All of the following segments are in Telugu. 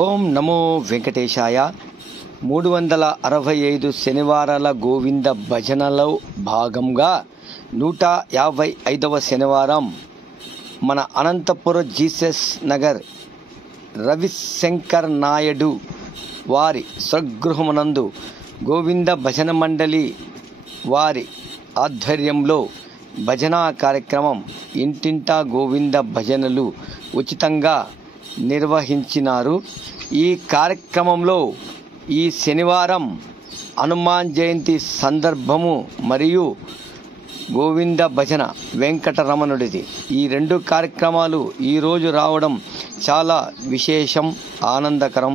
ఓం నమో వెంకటేశాయ. 365 శనివారాల గోవింద భజనలో భాగంగా 155వ శనివారం మన అనంతపురం జీసస్ నగర్ రవిశంకర్ నాయుడు వారి స్వగృహమునందు గోవింద భజన మండలి వారి ఆధ్వర్యంలో భజనా కార్యక్రమం ఇంటింటా గోవింద భజనలు ఉచితంగా నిర్వహించినారు. ఈ కార్యక్రమంలో ఈ శనివారం హనుమాన్ జయంతి సందర్భము మరియు గోవింద భజన వెంకటరమణుడిది. ఈ రెండు కార్యక్రమాలు ఈరోజు రావడం చాలా విశేషం, ఆనందకరం.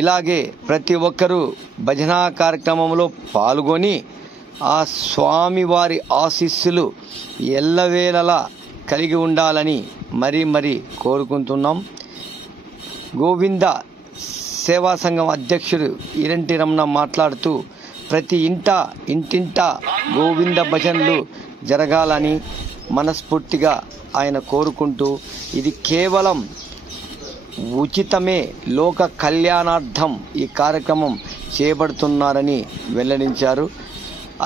ఇలాగే ప్రతి ఒక్కరూ భజనా కార్యక్రమంలో పాల్గొని ఆ స్వామివారి ఆశీస్సులు ఎల్లవేళలా కలిగి ఉండాలని మరీ కోరుకుంటున్నాం. గోవింద సేవా సంఘం అధ్యక్షుడు ఇరంటి రమణ మాట్లాడుతూ ప్రతి ఇంటింటా గోవింద భజనలు జరగాలని మనస్ఫూర్తిగా ఆయన కోరుకుంటూ ఇది కేవలం ఉచితమే, లోక కళ్యాణార్థం ఈ కార్యక్రమం చేపడుతున్నారని వెల్లడించారు.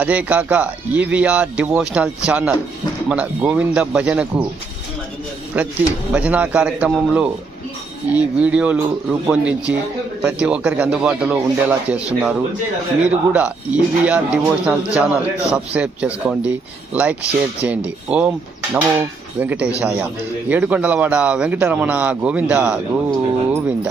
అదే కాక ఈవీఆర్ డివోషనల్ ఛానల్ మన గోవింద భజనకు ప్రతి భజనా కార్యక్రమంలో ఈ వీడియోలు రూపొందించి ప్రతి ఒక్కరికి అందుబాటులో ఉండేలా చేస్తున్నారు. మీరు కూడా ఈవీఆర్ డివోషనల్ ఛానల్ సబ్స్క్రైబ్ చేసుకోండి, లైక్, షేర్ చేయండి. ఓం నమో వెంకటేశాయ. ఏడుకొండలవాడ వెంకటరమణ గోవింద గోవింద.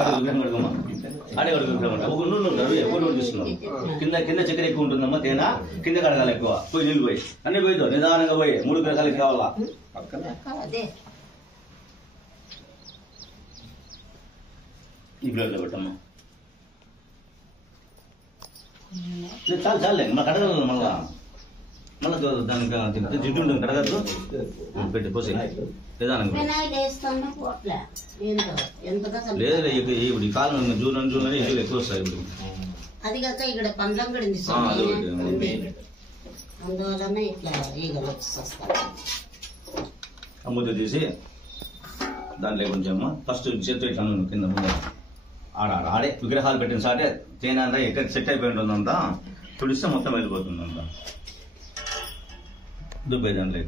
కింద చక్కెర ఎక్కువ ఉంటుందమ్మా, తేనా కింద కడగాలి ఎక్కువ, పోయి నీళ్ళు పోయి అన్ని పోయిద్దు, నిదానంగా పోయి 3 రకాలకి కావాలా. ఈ ప్లేట్లో పెట్టమ్మా, చాలే మళ్ళీ కడగల, మళ్ళా దానికి జిడ్డు ఉంటుంది కడగద్దు, పెట్టి పోసి నిదానంగా. లేదు ఇప్పుడు ఈ కాలం జూన్ ఎక్కువ వస్తాయి ఇప్పుడు. అది కాక ఇక్కడ పంజం గడింది, అందువలన ఇట్లా ఈగలు వస్తాయి. ముద్ద తీసి దాంట్లో కొంచెం ఫస్ట్ చేతి ఇట్లా కింద ముందు ఆడే విగ్రహాలు పెట్టిన సాటే తేనె అంతా ఎక్కడ సెట్ అయిపోయి ఉంటుందంతా, తుడిస్తే మొత్తం వెళ్ళిపోతుందంతా దుబ్బే దాంట్లో.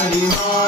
Govinda,